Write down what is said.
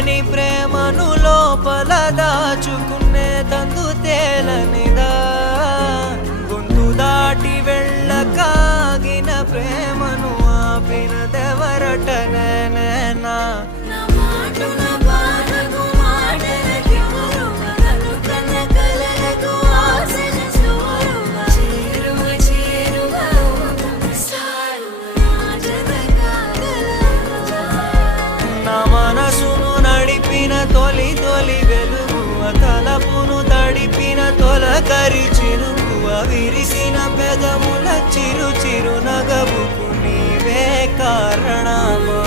తెలియని ప్రేమను లోపల దాచుకునే తందు తేలనిదా గొంతు దాటి వెళ్ళకాగిన ప్రేమను ఆపినదెవరటనేనా మనసును నడిపిన తొలి తొలి వెలుగువ తలపును తడిపిన తొలకరి చిరుకువ విరిసిన పెదముల చిరు చిరు నగవుకు నీవే కారణమా